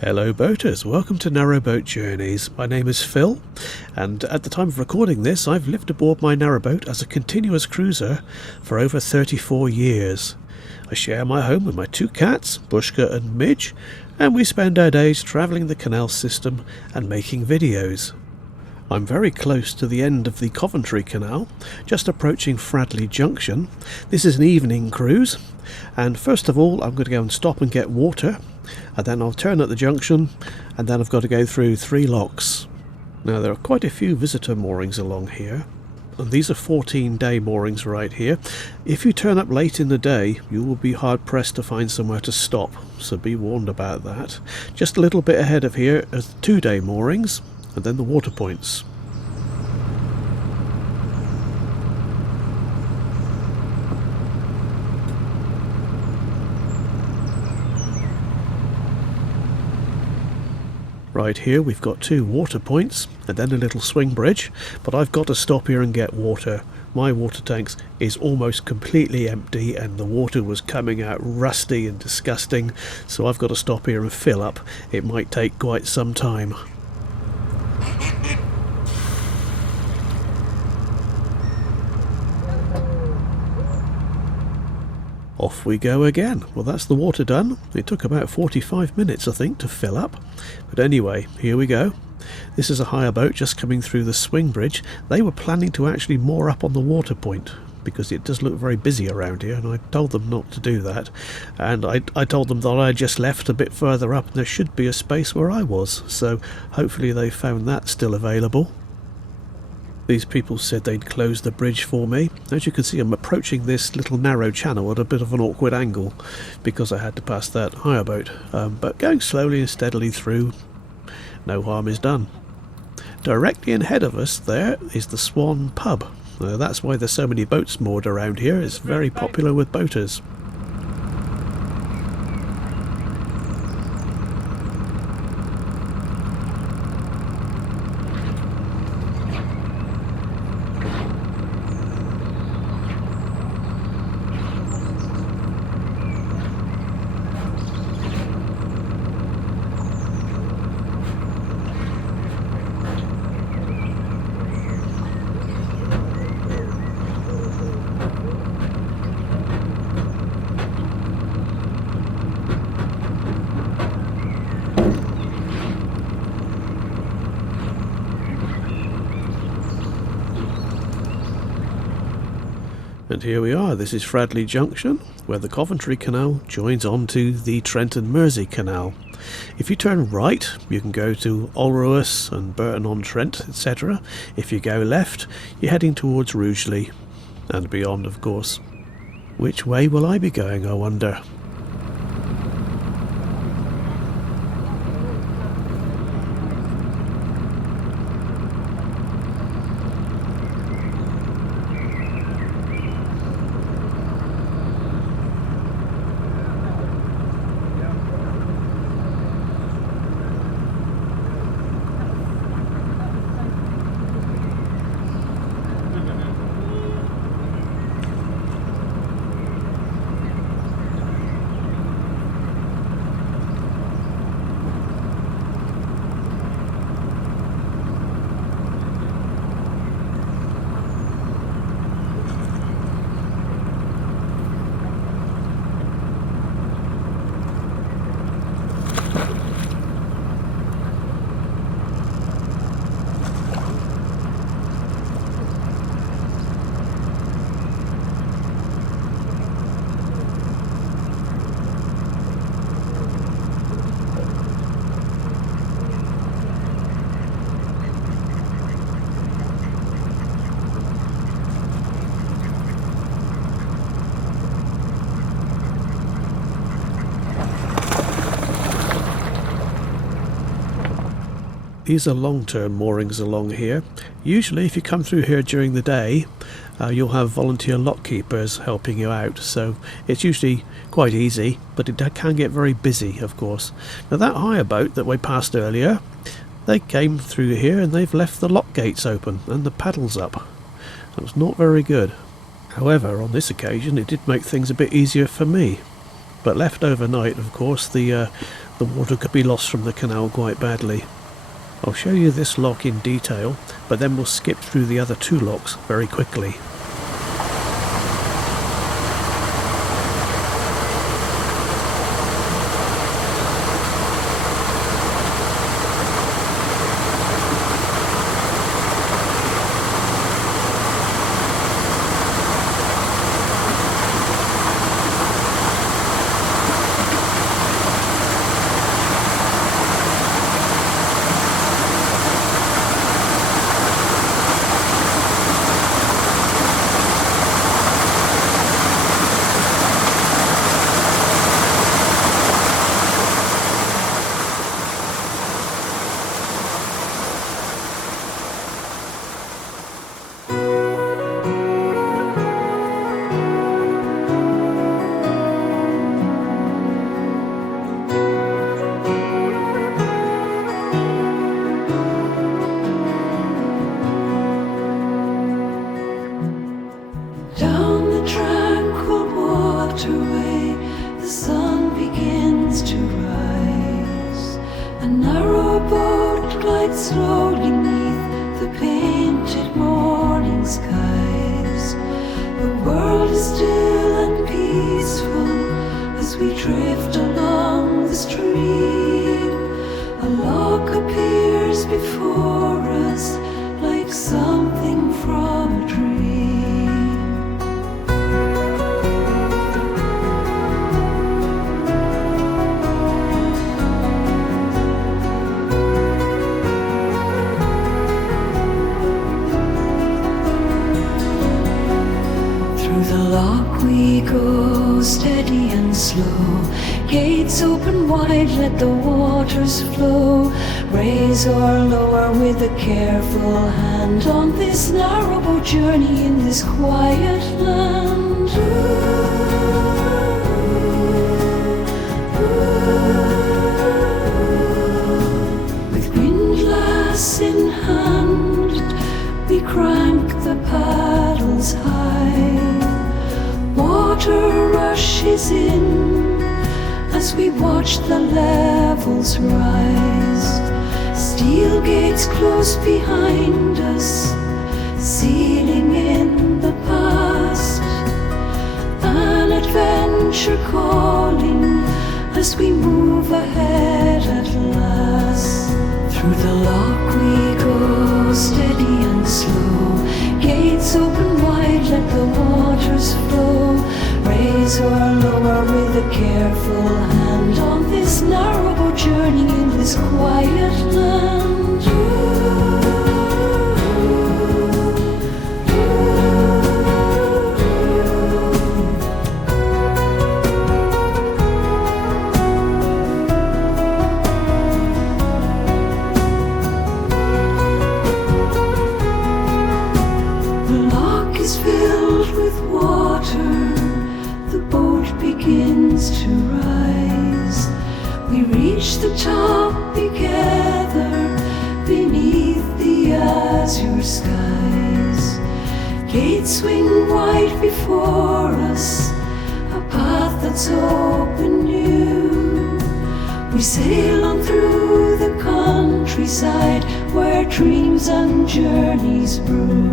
Hello boaters, welcome to Narrowboat Journeys. My name is Phil, and at the time of recording this I've lived aboard my narrowboat as a continuous cruiser for over 34 years. I share my home with my two cats, Bushka and Midge, and we spend our days travelling the canal system and making videos. I'm very close to the end of the Coventry Canal, just approaching Fradley Junction. This is an evening cruise, and first of all I'm going to go and stop and get water, and then I'll turn at the junction, and then I've got to go through 3 locks. Now there are quite a few visitor moorings along here, and these are 14-day moorings right here. If you turn up late in the day, you will be hard pressed to find somewhere to stop, so be warned about that. Just a little bit ahead of here are the 2-day moorings, and then the water points. Right here we've got 2 water points and then a little swing bridge, but I've got to stop here and get water. My water tanks is almost completely empty and the water was coming out rusty and disgusting, so I've got to stop here and fill up. It might take quite some time. Off we go again. Well, that's the water done. It took about 45 minutes I think to fill up, but anyway, here we go. This is a hire boat just coming through the swing bridge. They were planning to actually moor up on the water point because it does look very busy around here, and I told them not to do that, and I told them that I just left a bit further up and there should be a space where I was, so hopefully they found that still available. These people said they'd close the bridge for me. As you can see, I'm approaching this little narrow channel at a bit of an awkward angle because I had to pass that hire boat, but going slowly and steadily through, no harm is done. Directly ahead of us there is the Swan pub. That's why there's so many boats moored around here. It's very popular with boaters. And here we are, this is Fradley Junction, where the Coventry Canal joins on to the Trent Mersey Canal. If you turn right, you can go to Olrowas and Burton-on-Trent, etc. If you go left, you're heading towards Rugeley, and beyond, of course. Which way will I be going, I wonder? These are long-term moorings along here. Usually if you come through here during the day, you'll have volunteer lock keepers helping you out, so it's usually quite easy, but it can get very busy, of course. Now that hire boat that we passed earlier, they came through here and they've left the lock gates open and the paddles up. That was not very good. However, on this occasion it did make things a bit easier for me. But left overnight, of course, the the water could be lost from the canal quite badly. I'll show you this lock in detail, but then we'll skip through the other two locks very quickly. Slowly neath the painted morning skies. The world is still and peaceful as we drift along the stream. A lock appears before us like something from a dream. We go steady and slow, gates open wide, let the waters flow. Raise or lower with a careful hand on this narrowboat journey in this quiet land. With windlass in hand, we crank the paddles high. Water rushes in as we watch the levels rise. Steel gates close behind us, sealing in the past. An adventure calling as we move ahead at last. Through the lock we go steady and slow. Gates open wide, let the waters flow. Raise or lower with a careful hand on this narrowboat journey in this quiet land. The lock is filled with water. The boat begins to rise. We reach the top together beneath the azure skies. Gates swing wide before us, a path that's open new. We sail on through the countryside where dreams and journeys brew.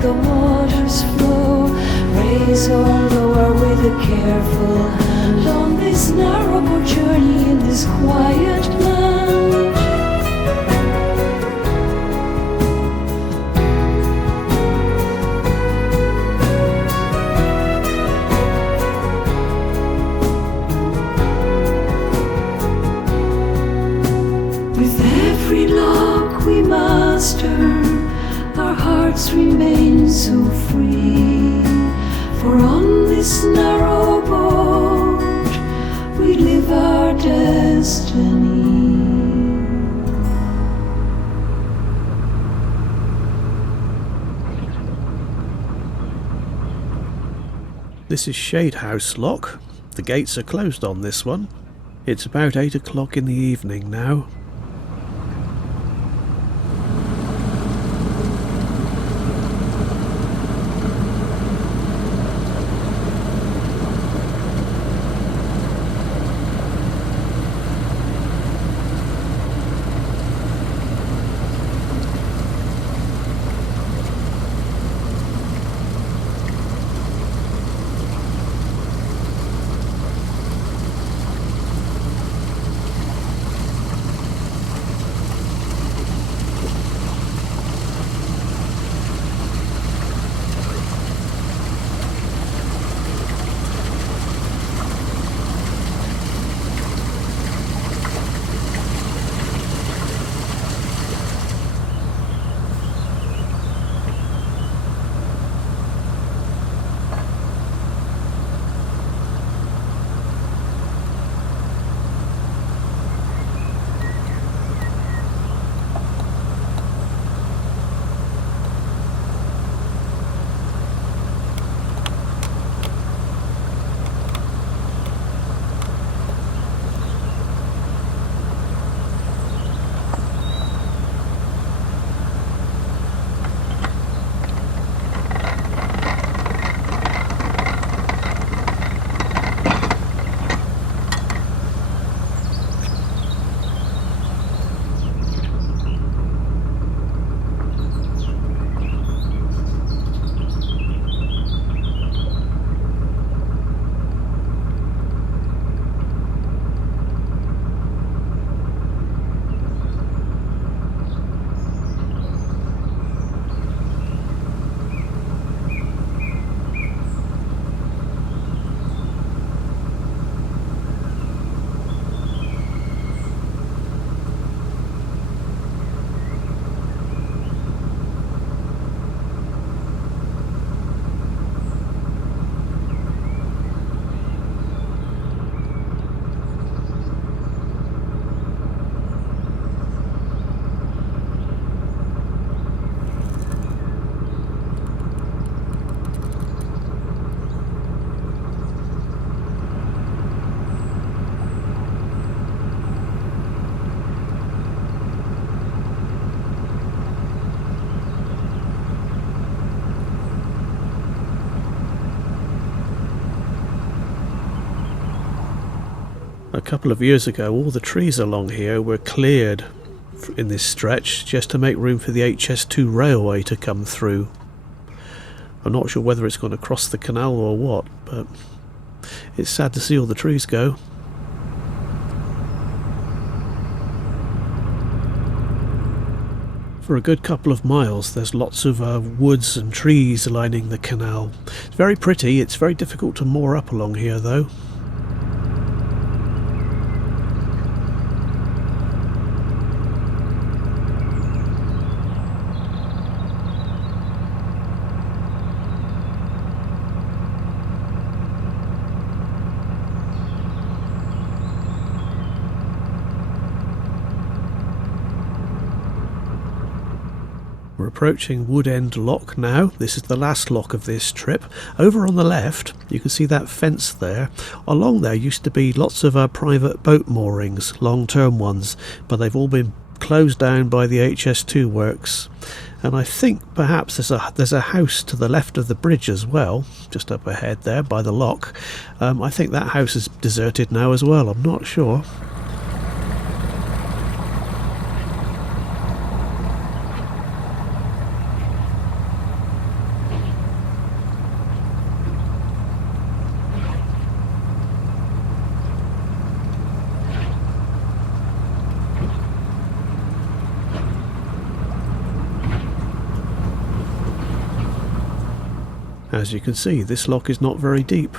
The waters flow, raise or lower with a careful hand on this narrowboat journey in this quiet land. this narrowboat we live our destiny. This is Shade House Lock. The gates are closed on this one. It's about 8 o'clock in the evening now. A couple of years ago, all the trees along here were cleared in this stretch just to make room for the HS2 railway to come through. I'm not sure whether it's going to cross the canal or what, but it's sad to see all the trees go. For a good couple of miles there's lots of woods and trees lining the canal. It's very pretty. It's very difficult to moor up along here though. We're approaching Wood End Lock now. This is the last lock of this trip. Over on the left, you can see that fence there. Along there used to be lots of private boat moorings, long-term ones, but they've all been closed down by the HS2 works. And I think perhaps there's a house to the left of the bridge as well, just up ahead there by the lock. I think that house is deserted now as well. I'm not sure. As you can see, this lock is not very deep.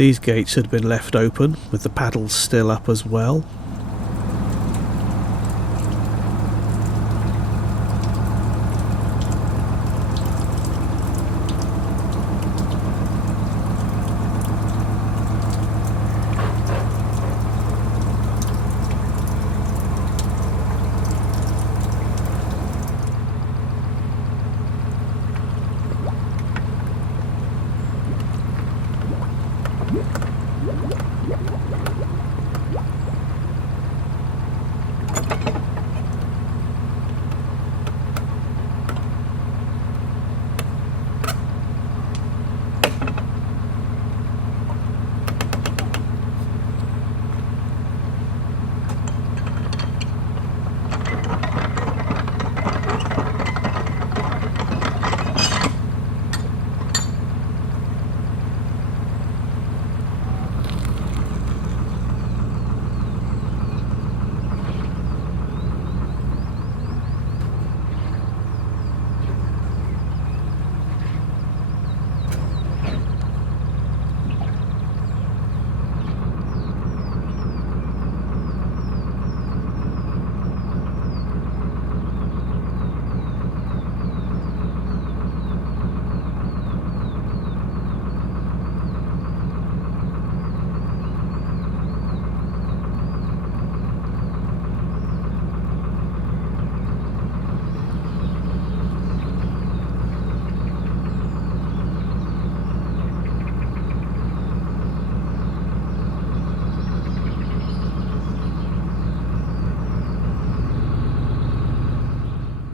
These gates had been left open, with the paddles still up as well.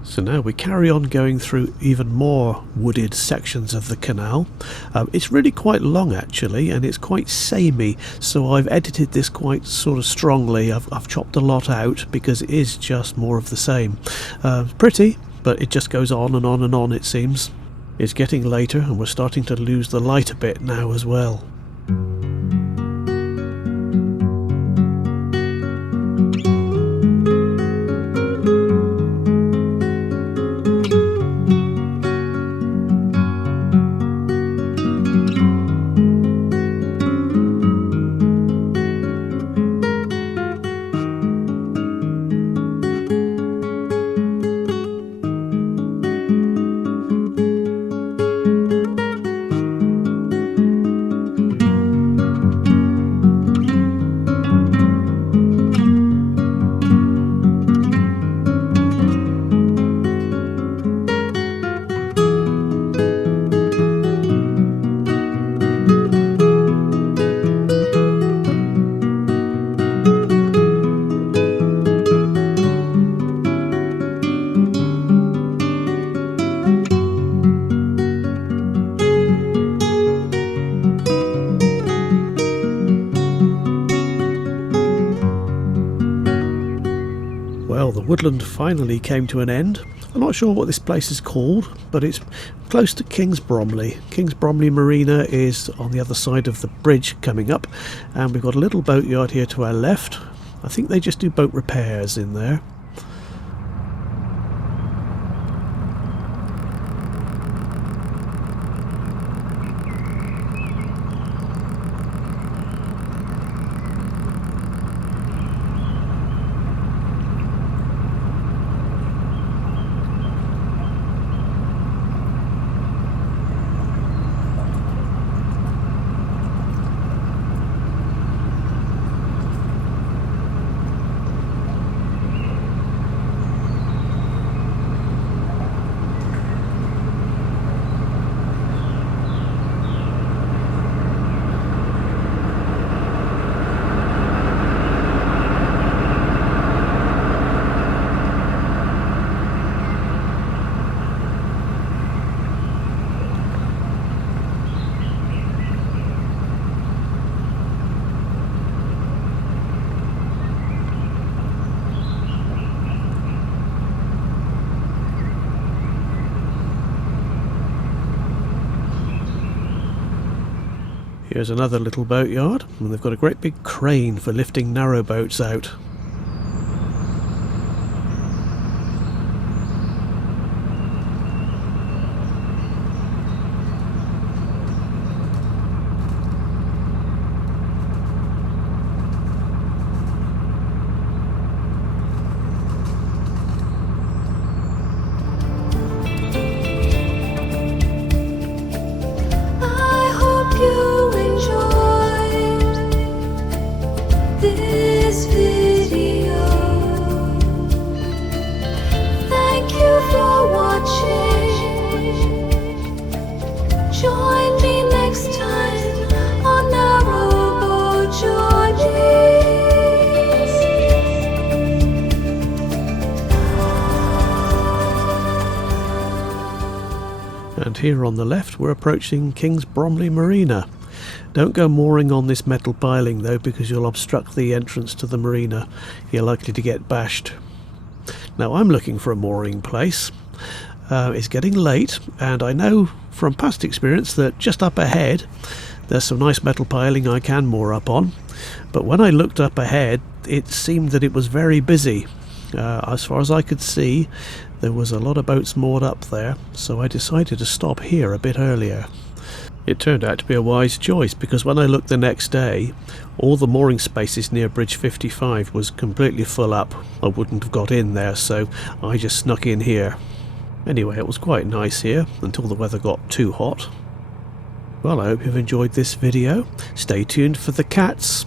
So now we carry on going through even more wooded sections of the canal. It's really quite long actually, and it's quite samey, so I've edited this quite sort of strongly. I've chopped a lot out because it is just more of the same. Pretty, but it just goes on and on and on, it seems. It's getting later and we're starting to lose the light a bit now as well. Well, the woodland finally came to an end. I'm not sure what this place is called, but it's close to Kings Bromley. Kings Bromley Marina is on the other side of the bridge coming up, and we've got a little boatyard here to our left. I think they just do boat repairs in there. Here's another little boatyard, and they've got a great big crane for lifting narrowboats out. Join me next time on Narrowboat Journeys. And here on the left we're approaching Kings Bromley Marina. Don't go mooring on this metal piling though, because you'll obstruct the entrance to the marina. You're likely to get bashed. Now I'm looking for a mooring place. It's getting late, and I know from past experience that just up ahead there's some nice metal piling I can moor up on, but when I looked up ahead it seemed that it was very busy. As far as I could see, there was a lot of boats moored up there, so I decided to stop here a bit earlier. It turned out to be a wise choice, because when I looked the next day, all the mooring spaces near Bridge 55 was completely full up. I wouldn't have got in there, so I just snuck in here. Anyway, it was quite nice here until the weather got too hot. Well, I hope you've enjoyed this video. Stay tuned for the cats.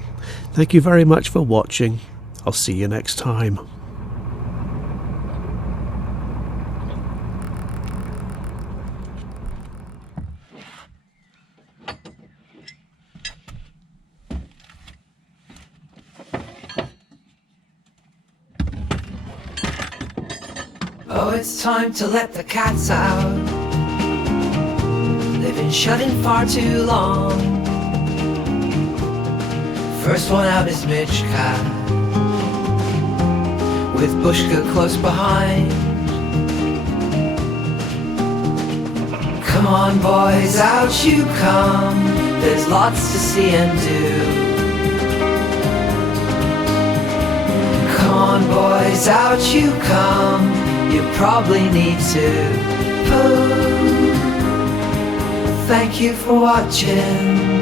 Thank you very much for watching. I'll see you next time. Oh, it's time to let the cats out. They've been shut in far too long. First one out is Mitch Cat, with Bushka close behind. Come on boys, out you come. There's lots to see and do. Come on boys, out you come. You probably need to poo. Thank you for watching.